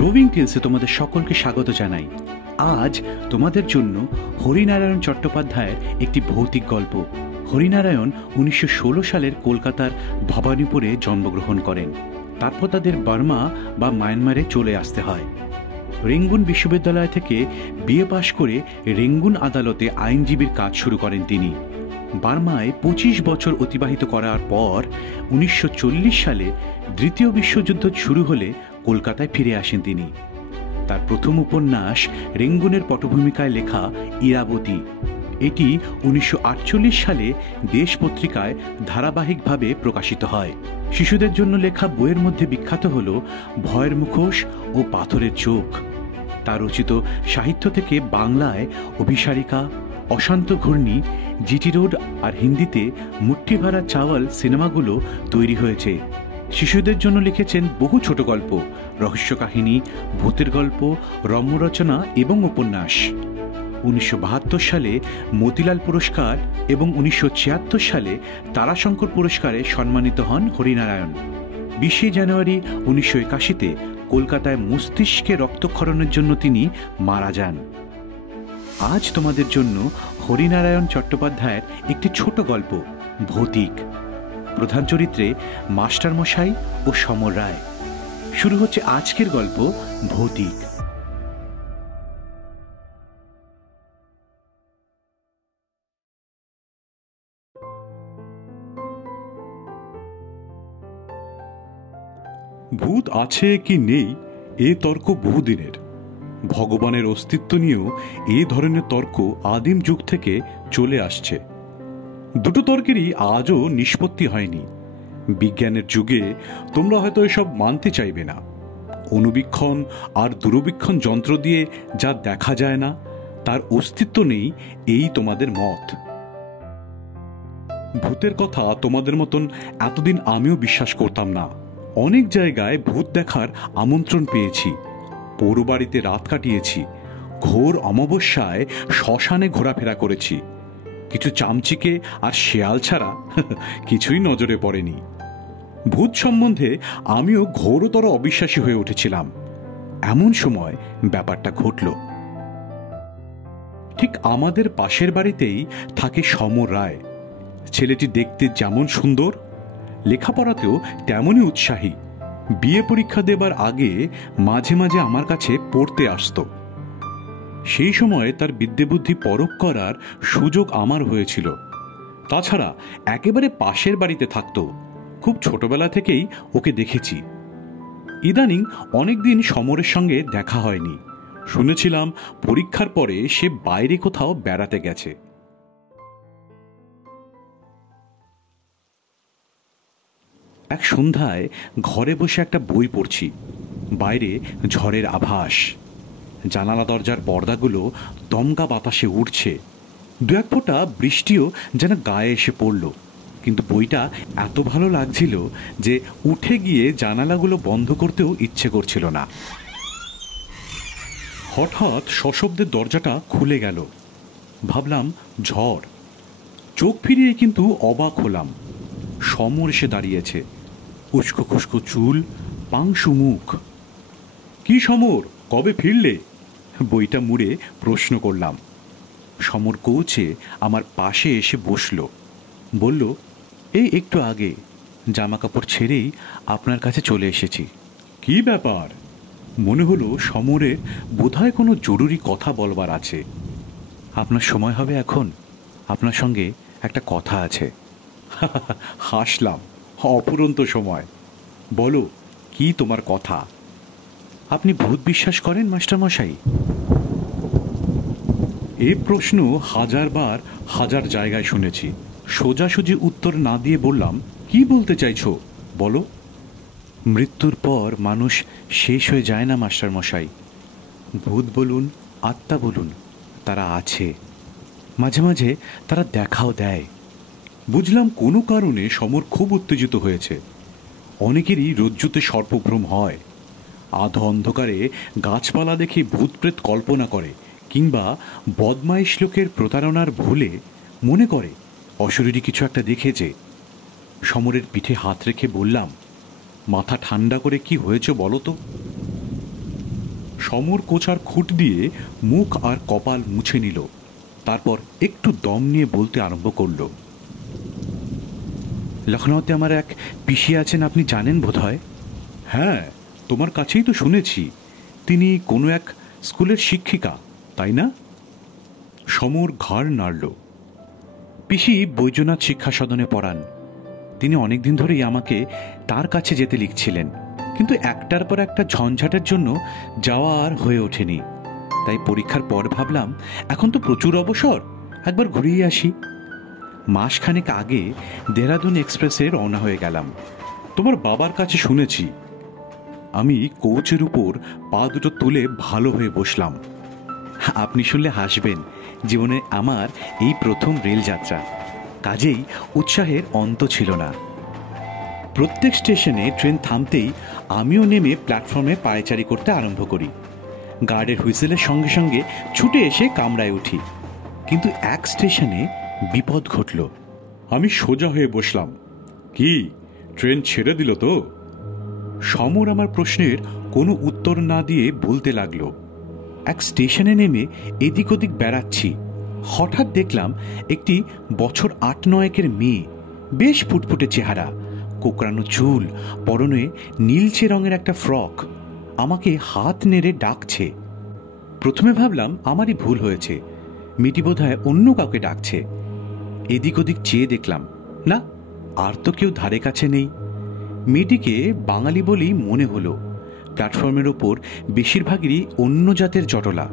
Roving টেলসে তোমাদের সকলকে স্বাগত জানাই। আজ তোমাদের জন্য হরিনারায়ণ চট্টোপাধ্যায়ের একটি ভৌতিক গল্প। হরিনারায়ণ 1916 সালের কলকাতার ভবানীপুরে জন্মগ্রহণ করেন। তারপর তাদের বার্মা বা মায়ানমারে চলে আসতে হয়। রেঙ্গুন বিশ্ববিদ্যালয় থেকে বিএ পাশ করে রেঙ্গুন আদালতে আইনজীবীর কাজ শুরু করেন তিনি। বার্মায় 25 বছর অতিবাহিত করার পর 1940 সালে দ্বিতীয় বিশ্বযুদ্ধ শুরু হলে কলকাতায় ফিরে আসেন তিনি। তার প্রথম উপন্যাস রেঙ্গুনের পটভূমিকায় লেখা ইরাবতী। এটি 1948 সালে দেশ পত্রিকায় ধারাবাহিকভাবে প্রকাশিত হয়। শিশুদের জন্য লেখা বইয়ের মধ্যে বিখ্যাত হল ভয়ের মুখোশ ও পাথরের চোখ। তার রচিত সাহিত্য থেকে বাংলায় অভিসারিকা, অশান্ত ঘূর্ণি, জিটি রোড আর হিন্দিতে মুট্ঠি ভরা চাওয়াল সিনেমাগুলো তৈরি হয়েছে। শিশুদের জন্য লিখেছেন বহু ছোট গল্প, রহস্য কাহিনী, ভূতের গল্প, রম্যরচনা এবং উপন্যাস। 1972 সালে মতিলাল পুরস্কার এবং 1976 সালে তারাশঙ্কর পুরস্কারে সম্মানিত হন হরিনারায়ণ। 20 জানুয়ারি 1981-তে কলকাতায় মস্তিষ্কে রক্তক্ষরণের জন্য তিনি মারা যান। আজ তোমাদের জন্য হরিনারায়ণ চট্টোপাধ্যায়ের একটি ছোট গল্প, ভৌতিক। প্রধান চরিত্রে মাস্টারমশাই ও সমর রায়। শুরু হচ্ছে আজকের গল্প, ভৌতিক। ভূত আছে কি নেই এ তর্ক বহুদিনের। ভগবানের অস্তিত্ব নিয়েও এ ধরনের তর্ক আদিম যুগ থেকে চলে আসছে। দুটো তর্কেরই আজও নিষ্পত্তি হয়নি। বিজ্ঞানের যুগে তোমরা হয়তো এসব মানতে চাইবে না। অনুবীক্ষণ আর দূরবীক্ষণ যন্ত্র দিয়ে যা দেখা যায় না তার অস্তিত্ব নেই, এই তোমাদের মত। ভূতের কথা তোমাদের মতন এতদিন আমিও বিশ্বাস করতাম না। অনেক জায়গায় ভূত দেখার আমন্ত্রণ পেয়েছি, পৌরবাড়িতে রাত কাটিয়েছি, ঘোর অমাবস্যায় শ্মশানে ঘোরাফেরা করেছি। কিছু চামচিকে আর শেয়াল ছাড়া কিছুই নজরে পড়েনি। ভূত সম্বন্ধে আমিও ঘোরতর অবিশ্বাসী হয়ে উঠেছিলাম। এমন সময় ব্যাপারটা ঘটল। ঠিক আমাদের পাশের বাড়িতেই থাকে সমর রায়। ছেলেটি দেখতে যেমন সুন্দর, লেখাপড়াতেও তেমনই উৎসাহী। বিএ পরীক্ষা দেবার আগে মাঝে মাঝে আমার কাছে পড়তে আসত। সেই সময় তার বিদ্যেবুদ্ধি পরখ করার সুযোগ আমার হয়েছিল। তাছাড়া একেবারে পাশের বাড়িতে থাকত। খুব ছোটবেলা থেকেই ওকে দেখেছি। ইদানিং অনেকদিন সমরের সঙ্গে দেখা হয়নি। শুনেছিলাম পরীক্ষার পরে সে বাইরে কোথাও বেড়াতে গেছে। এক সন্ধ্যায় ঘরে বসে একটা বই পড়ছি। বাইরে ঝড়ের আভাস। জানালা দরজার পর্দাগুলো দমকা বাতাসে উঠছে। দু এক ফোঁটা বৃষ্টিও যেন গায়ে এসে পড়ল। কিন্তু বইটা এত ভালো লাগছিল যে উঠে গিয়ে জানালাগুলো বন্ধ করতেও ইচ্ছে করছিল না। হঠাৎ সশব্দে দরজাটা খুলে গেল। ভাবলাম ঝড়। চোখ ফিরিয়ে কিন্তু অবাক হলাম। সমর এসে দাঁড়িয়েছে। উস্কো খুস্কো চুল, পাংশু মুখ। কি সমর, কবে ফিরলে? বইটা মুড়ে প্রশ্ন করলাম। সমর কৌছে আমার পাশে এসে বসল। বলল, এই একটু আগে জামা কাপড় ছেড়েই আপনার কাছে চলে এসেছি। কি ব্যাপার? মনে হলো সমরের বোধহয় কোনো জরুরি কথা বলবার আছে। আপনার সময় হবে এখন? আপনার সঙ্গে একটা কথা আছে। হাসলাম। অপুরন্ত সময়। বলো, কি তোমার কথা? আপনি ভূত বিশ্বাস করেন মাস্টারমশাই? এ প্রশ্ন হাজারবার হাজার জায়গায় শুনেছি। সোজাসুজি উত্তর না দিয়ে বললাম, কি বলতে চাইছো বলো। মৃত্যুর পর মানুষ শেষ হয়ে যায় না মাস্টারমশাই। ভূত বলুন, আত্মা বলুন, তারা আছে। মাঝে মাঝে তারা দেখাও দেয়। বুঝলাম কোনো কারণে সমর খুব উত্তেজিত হয়েছে। অনেকেরই রজ্জুতে সর্পভ্রম হয়। আধ অন্ধকারে গাছপালা দেখে ভূতপ্রেত কল্পনা করে, কিংবা বদমাইশ লোকের প্রতারণার ভুলে মনে করে অশরীরী কিছু একটা দেখেছে। সমরের পিঠে হাত রেখে বললাম, মাথা ঠান্ডা করে কি হয়েছে বলো তো। সমর কোচার খুঁট দিয়ে মুখ আর কপাল মুছে নিল, তারপর একটু দম নিয়ে বলতে আরম্ভ করল। লখনৌতে আমার এক পিসি আছেন, আপনি জানেন বোধহয়। হ্যাঁ, তোমার কাছেই তো শুনেছি তিনি কোনো এক স্কুলের শিক্ষিকা, তাই না? সমর ঘাড় নাড়ল। পিসি বৈদ্যনাথ শিক্ষা সদনে পড়ান। তিনি অনেকদিন ধরেই আমাকে তার কাছে যেতে লিখছিলেন, কিন্তু একটার পর একটা ঝঞ্ঝাটের জন্য যাওয়া আর হয়ে ওঠেনি। তাই পরীক্ষার পর ভাবলাম এখন তো প্রচুর অবসর, একবার ঘুরিয়ে আসি। মাসখানেক আগে দেহরাদুন এক্সপ্রেসে রওনা হয়ে গেলাম। তোমার বাবার কাছে শুনেছি। আমি কোচের উপর পা দুটো তুলে ভালো হয়ে বসলাম। আপনি শুনলে হাসবেন, জীবনে আমার এই প্রথম রেলযাত্রা, কাজেই উৎসাহের অন্ত ছিল না। প্রত্যেক স্টেশনে ট্রেন থামতেই আমিও নেমে প্ল্যাটফর্মে পায়চারি করতে আরম্ভ করি। গার্ডের হুইসেলের সঙ্গে সঙ্গে ছুটে এসে কামরায় উঠি। কিন্তু এক স্টেশনে বিপদ ঘটল। আমি সোজা হয়ে বসলাম। কি, ট্রেন ছেড়ে দিল তো? সমর আমার প্রশ্নের কোনো উত্তর না দিয়ে বলতে লাগলো, এক স্টেশনে নেমে এদিক ওদিক বেড়াচ্ছি, হঠাৎ দেখলাম একটি বছর ৮-৯-এর মেয়ে, বেশ ফুটফুটে চেহারা, কোকড়ানো চুল, পরনে নীলচে রঙের একটা ফ্রক, আমাকে হাত নেড়ে ডাকছে। প্রথমে ভাবলাম আমারই ভুল হয়েছে, মেয়েটি বোধহয় অন্য কাউকে ডাকছে। এদিক ওদিক চেয়ে দেখলাম না, আর তো কেউ ধারে কাছে নেই। মেয়েটিকে বাঙালি বলেই মনে হলো। প্ল্যাটফর্মের ওপর বেশিরভাগেরই অন্য জাতের জটলা।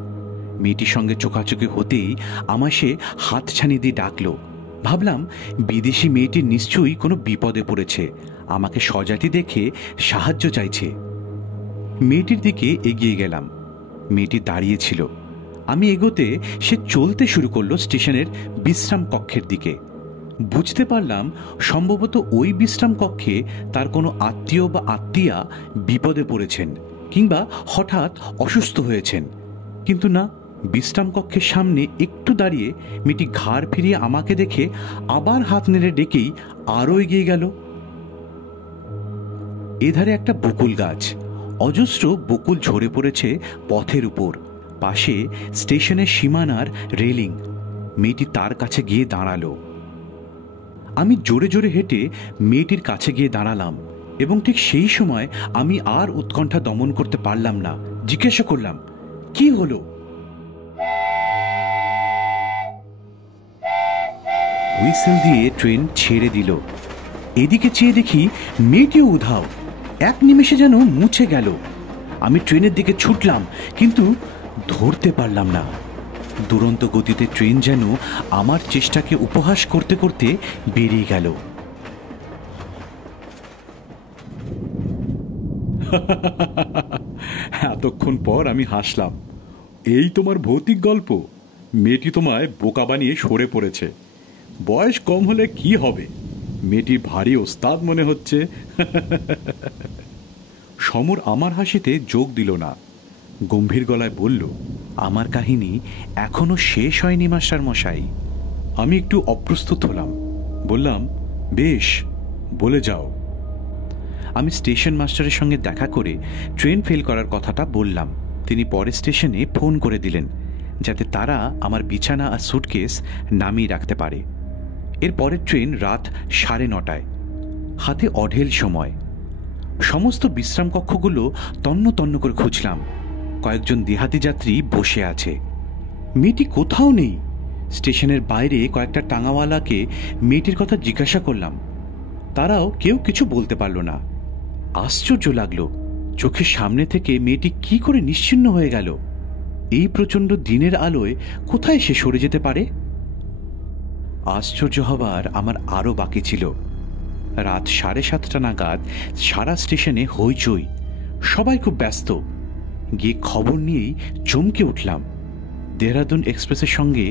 মেয়েটির সঙ্গে চোখাচোখি হতেই আমার সে হাতছানি দিয়ে ডাকলো। ভাবলাম বিদেশি মেয়েটি নিশ্চয়ই কোনো বিপদে পড়েছে, আমাকে সজাতি দেখে সাহায্য চাইছে। মেয়েটির দিকে এগিয়ে গেলাম। মেয়েটি দাঁড়িয়েছিল। আমি এগোতে সে চলতে শুরু করলো স্টেশনের বিশ্রাম কক্ষের দিকে। বুঝতে পারলাম সম্ভবত ওই বিশ্রাম কক্ষে তার কোনো আত্মীয় বা আত্মীয়া বিপদে পড়েছেন কিংবা হঠাৎ অসুস্থ হয়েছেন। কিন্তু না, বিশ্রাম কক্ষের সামনে একটু দাঁড়িয়ে মেয়েটি ঘাড় ফিরিয়ে আমাকে দেখে আবার হাত নেড়ে ডেকেই আরও এগিয়ে গেল। এধারে একটা বকুল গাছ, অজস্র বকুল ঝরে পড়েছে পথের উপর। পাশে স্টেশনের সীমানার রেলিং। মেয়েটি তার কাছে গিয়ে দাঁড়ালো। আমি জোরে জোরে হেঁটে মেয়েটির কাছে গিয়ে দাঁড়ালাম এবং ঠিক সেই সময় আমি আর উৎকণ্ঠা দমন করতে পারলাম না। জিজ্ঞাসা করলাম, কি হলো? হুইসেল দিয়ে ট্রেন ছেড়ে দিল। এদিকে চেয়ে দেখি মেয়েটিও উধাও, এক নিমেষে যেন মুছে গেল। আমি ট্রেনের দিকে ছুটলাম, কিন্তু ধরতে পারলাম না। দুরন্ত গতিতে ট্রেন যেন আমার চেষ্টাকে উপহাস করতে করতে বেরিয়ে গেল। এতক্ষণ পর আমি হাসলাম। এই তোমার ভৌতিক গল্প? মেয়েটি তোমায় বোকা বানিয়ে সরে পড়েছে। বয়স কম হলে কি হবে, মেয়েটি ভারী ওস্তাদ মনে হচ্ছে। সমর আমার হাসিতে যোগ দিল না, গম্ভীর গলায় বলল, আমার কাহিনী এখনো শেষ হয়নি মাস্টার মশাই। আমি একটু অপ্রস্তুত হলাম। বললাম, বেশ, বলে যাও। আমি স্টেশন মাস্টারের সঙ্গে দেখা করে ট্রেন ফেল করার কথাটা বললাম। তিনি পরের স্টেশনে ফোন করে দিলেন যাতে তারা আমার বিছানা আর সুটকেস নামিয়ে রাখতে পারে। এর পরের ট্রেন রাত 9:30। হাতে অঢেল সময়। সমস্ত বিশ্রাম কক্ষগুলো তন্ন তন্ন করে খুঁজলাম। কয়েকজন দেহাতি যাত্রী বসে আছে। মেয়েটি কোথাও নেই। স্টেশনের বাইরে কয়েকটা টাঙাওয়ালাকে মেয়েটির কথা জিজ্ঞাসা করলাম, তারাও কেউ কিছু বলতে পারল না। আশ্চর্য লাগলো, চোখের সামনে থেকে মেয়েটি কি করে নিশ্চিহ্ন হয়ে গেল। এই প্রচণ্ড দিনের আলোয় কোথায় সে সরে যেতে পারে? আশ্চর্য হবার আমার আরও বাকি ছিল। রাত 7:30 নাগাদ সারা স্টেশনে হইচই, সবাই খুব ব্যস্ত। গিয়ে খবর নিয়েই চমকে উঠলাম। দেহরাদুন এক্সপ্রেসের সঙ্গে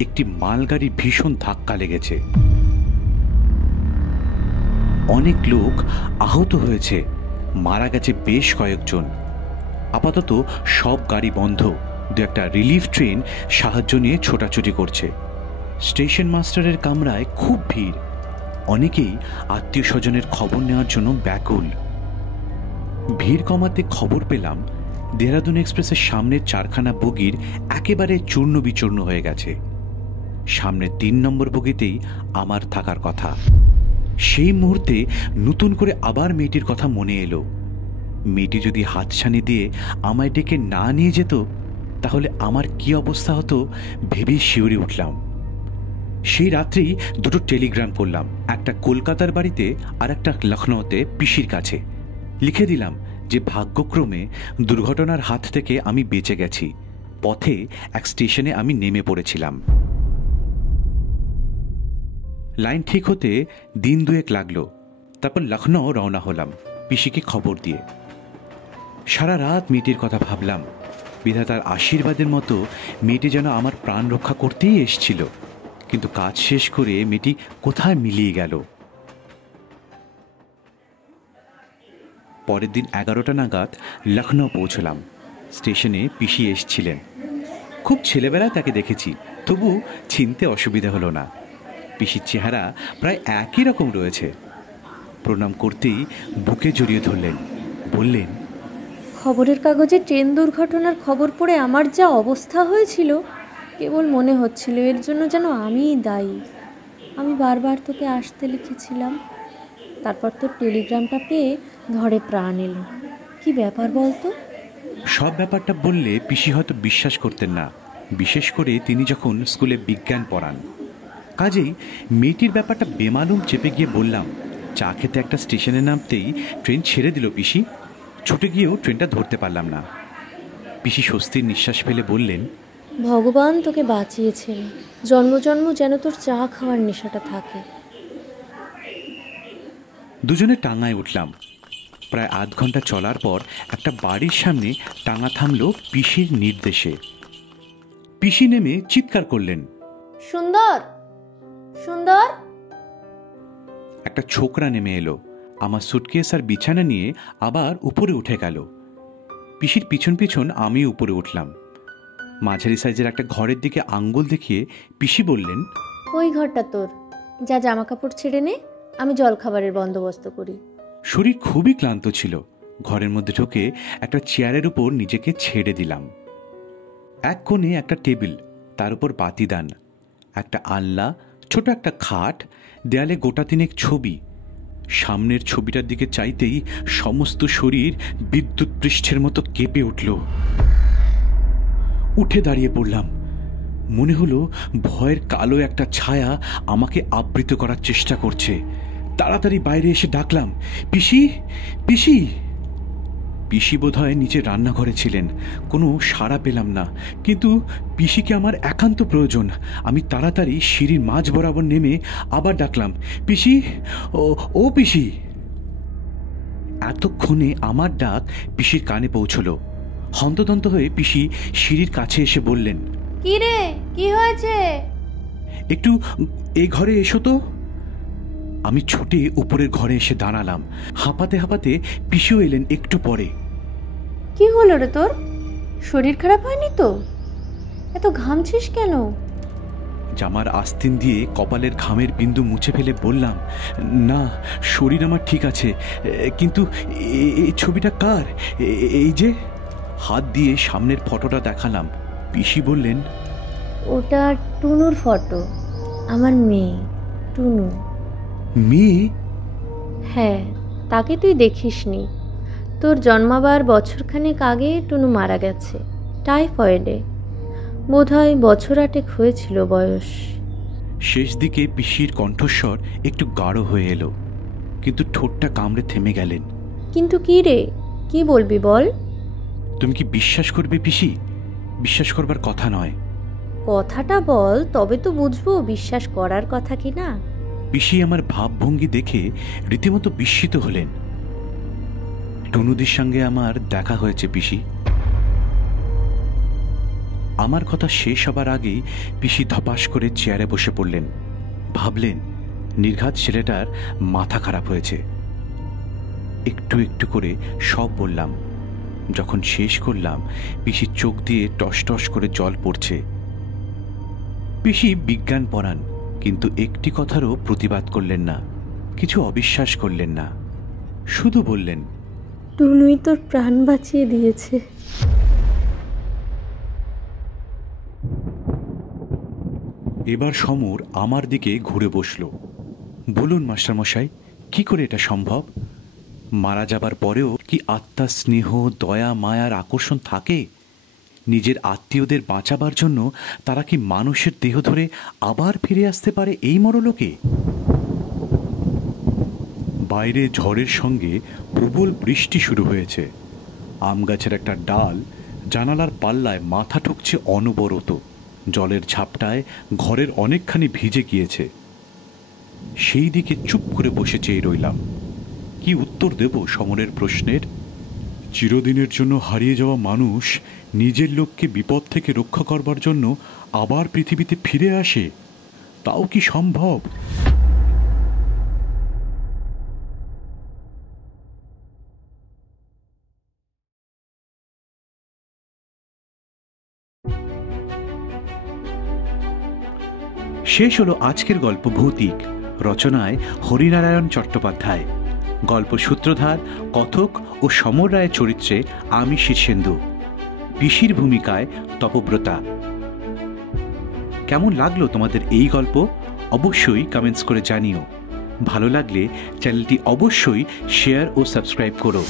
একটি মালগাড়ি ভীষণ ধাক্কা লেগেছে। অনেক লোক আহত হয়েছে, মারা গেছে বেশ কয়েকজন। আপাতত সব গাড়ি বন্ধ। দু একটা রিলিফ ট্রেন সাহায্য নিয়ে ছোটাছুটি করছে। স্টেশন মাস্টারের কামরায় খুব ভিড়। অনেকেই আত্মীয় স্বজনের খবর নেওয়ার জন্য ব্যাকুল। ভিড় কমাতে খবর পেলাম দেহরাদুন এক্সপ্রেসের সামনের 4খানা বগির একেবারে চূর্ণ বিচূর্ণ হয়ে গেছে। সামনের 3 নম্বর বগিতেই আমার থাকার কথা। সেই মুহূর্তে নতুন করে আবার মেয়েটির কথা মনে এলো। মেয়েটি যদি হাতছানি দিয়ে আমায় ডেকে না নিয়ে যেত তাহলে আমার কি অবস্থা হতো ভেবেই শিউরে উঠলাম। সেই রাত্রেই 2টো টেলিগ্রাম করলাম, একটা কলকাতার বাড়িতে আর একটা লখনৌতে পিসির কাছে। লিখে দিলাম যে ভাগ্যক্রমে দুর্ঘটনার হাত থেকে আমি বেঁচে গেছি, পথে এক স্টেশনে আমি নেমে পড়েছিলাম। লাইন ঠিক হতে দিন 2 লাগলো। তারপর লখনৌ রওনা হলাম পিসিকে খবর দিয়ে। সারা রাত মেয়েটির কথা ভাবলাম। বিধাতার আশীর্বাদের মতো মেয়েটি যেন আমার প্রাণ রক্ষা করতেই এসছিল, কিন্তু কাজ শেষ করে মেয়েটি কোথায় মিলিয়ে গেল। পরের দিন 11টা নাগাদ লখনৌ পৌঁছলাম। স্টেশনে পিসি এসছিলেন। খুব ছেলেবেলায় তাকে দেখেছি, তবু চিনতে অসুবিধা হলো না। পিসির চেহারা প্রায় একই রকম রয়েছে। প্রণাম করতেই বুকে জড়িয়ে ধরলেন, বললেন, খবরের কাগজে ট্রেন দুর্ঘটনার খবর পড়ে আমার যা অবস্থা হয়েছিল, কেবল মনে হচ্ছিল এর জন্য যেন আমিই দায়ী। আমি বারবার তোকে আসতে লিখেছিলাম, তারপর তোর টেলিগ্রামটা পেয়ে ধরে প্রাণ এলো। কি ব্যাপার বলতো? সব ব্যাপারটা বললে পিসি হয়তো বিশ্বাস করতেন না, বিশেষ করে তিনি যখন স্কুলে বিজ্ঞান পড়ান। কাজেই মেয়েটির ব্যাপারটা বেমালুম চেপে গিয়ে বললাম। চা খেতে একটা স্টেশনে নামতেই ট্রেন ছেড়ে দিল পিসি। ছুটে গিয়েও ট্রেনটা ধরতে পারলাম না। পিসি স্বস্তির নিঃশ্বাস ফেলে বললেন, ভগবান তোকে বাঁচিয়েছেন, জন্ম জন্ম যেন তোর চা খাওয়ার নেশাটা থাকে। দুজনে টাঙায় উঠলাম। প্রায় আধ ঘন্টা চলার পর একটা বাড়ির সামনে টাঙা থামল পিসির নির্দেশে। পিসি নেমে চিৎকার করলেন, সুন্দর সুন্দর। একটা ছোকরা নেমে এলো। আমার সুটকেস আর বিছানা নিয়ে আবার উপরে উঠে গেল। পিসির পিছন পিছন আমি উপরে উঠলাম। মাঝারি সাইজের একটা ঘরের দিকে আঙ্গুল দেখিয়ে পিসি বললেন, ওই ঘরটা তোর, যা জামা কাপড় ছেড়ে নে, আমি জলখাবারের বন্দোবস্ত করি। শরীর খুবই ক্লান্ত ছিল। ঘরের মধ্যে ঢুকে একটা চেয়ারের উপর নিজেকে ছেড়ে দিলাম। এক কোণে একটা টেবিল, তার উপর বাতিদান, একটা আলনা, ছোট একটা খাট, দেয়ালে গোটা 3 ছবি। সামনের ছবিটার দিকে চাইতেই সমস্ত শরীর বিদ্যুৎ পৃষ্ঠের মতো কেঁপে উঠল। উঠে দাঁড়িয়ে পড়লাম। মনে হলো ভয়ের কালো একটা ছায়া আমাকে আবৃত করার চেষ্টা করছে। তাড়াতাড়ি বাইরে এসে ডাকলাম, পিসি পিসি। পিসি বোধহয় নিচে রান্নাঘরে ছিলেন। কোনো সাড়া পেলাম না, কিন্তু পিসিকে আমার একান্ত প্রয়োজন। আমি তাড়াতাড়ি সিঁড়ির মাঝ বরাবর নেমে আবার ডাকলাম, পিসি, ও পিসি। এতক্ষণে আমার ডাক পিসির কানে পৌঁছল। হন্তদন্ত হয়ে পিসি সিঁড়ির কাছে এসে বললেন, কি রে, কি হয়েছে? একটু এই ঘরে এসো তো। আমি ছুটে উপরের ঘরে এসে দাঁড়ালাম। হাঁপাতে হাঁপাতে পিসিও এলেন একটু পরে। কি হলো রে তোর? শরীর খারাপ হয়নি তো? এত ঘামছিস কেন? জামার আস্তিন দিয়ে কপালের ঘামের বিন্দু মুছে ফেলে বললাম, না, শরীর আমার ঠিক আছে, কিন্তু এই ছবিটা কার? এই যে। হাত দিয়ে সামনের ফটোটা দেখালাম। পিসি বললেন, ওটা টুনুর ফটো, আমার মেয়ে টুনু। মেয়ে? হ্যাঁ, তাকে তুই দেখিসনি। তোর জন্মাবার বছরখানেক আগে টুনু মারা গেছে টাইফয়েডে। বোধহয় বছর 8 হয়েছিল বয়স। শেষ দিকে পিসির কণ্ঠস্বর একটু গাঢ় হয়ে এলো, কিন্তু ঠোঁটটা কামড়ে থেমে গেলেন। কিন্তু কি রে, কি বলবি বল? তুমি কি বিশ্বাস করবে পিসি? বিশ্বাস করবার কথা নয়। কথাটা বল, তবে তো বুঝবো বিশ্বাস করার কথা কি না। পিসি আমার ভাবভঙ্গি দেখে রীতিমতো বিস্মিত হলেন। টুনুদির সঙ্গে আমার দেখা হয়েছে পিসি। আমার কথা শেষ হবার আগেই পিসি ধপাস করে চেয়ারে বসে পড়লেন। ভাবলেন নির্ঘাত ছেলেটার মাথা খারাপ হয়েছে। একটু একটু করে সব বললাম। যখন শেষ করলাম পিসির চোখ দিয়ে টস টস করে জল পড়ছে। পিসি বিজ্ঞান পড়ান, কিন্তু একটি কথারও প্রতিবাদ করলেন না, কিছু অবিশ্বাস করলেন না। শুধু বললেন, টুনুই তোর প্রাণ বাঁচিয়ে দিয়েছে। এবার সমর আমার দিকে ঘুরে বসল। বলুন মাস্টারমশাই, কি করে এটা সম্ভব? মারা যাবার পরেও কি আত্মার স্নেহ, দয়া, মায়ার আকর্ষণ থাকে? নিজের আত্মীয়দের বাঁচাবার জন্য তারা কি মানুষের দেহ ধরে আবার ফিরে আসতে পারে এই মরলোকে? বাইরে ঝড়ের সঙ্গে প্রবল বৃষ্টি শুরু হয়েছে। আম গাছের একটা ডাল জানালার পাল্লায় মাথা ঠুকছে অনবরত। জলের ঝাপটায় ঘরের অনেকখানি ভিজে গিয়েছে। সেই দিকে চুপ করে বসে চেয়ে রইলাম। কি উত্তর দেব সমরের প্রশ্নের? চিরদিনের জন্য হারিয়ে যাওয়া মানুষ নিজের লোককে বিপদ থেকে রক্ষা করবার জন্য আবার পৃথিবীতে ফিরে আসে, তাও কি সম্ভব? শেষ হলো আজকের গল্প ভৌতিক, রচনায় হরিনারায়ণ চট্টোপাধ্যায়। গল্প সূত্রধার, কথক ও সমর রায়ের চরিত্রে আমি শীর্ষেন্দু, পিসির ভূমিকায় তপব্রতা। কেমন লাগলো তোমাদের এই গল্প? অবশ্যই কমেন্টস করে জানিও। ভালো লাগলে চ্যানেলটি অবশ্যই শেয়ার ও সাবস্ক্রাইব করো।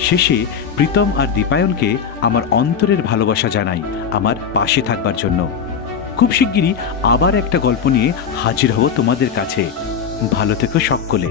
শেষে প্রীতম আর দীপায়নকে আমার অন্তরের ভালোবাসা জানাই আমার পাশে থাকবার জন্য। খুব শিগগিরই আবার একটা গল্প নিয়ে হাজির হব তোমাদের কাছে। ভালো থেকো সকলে।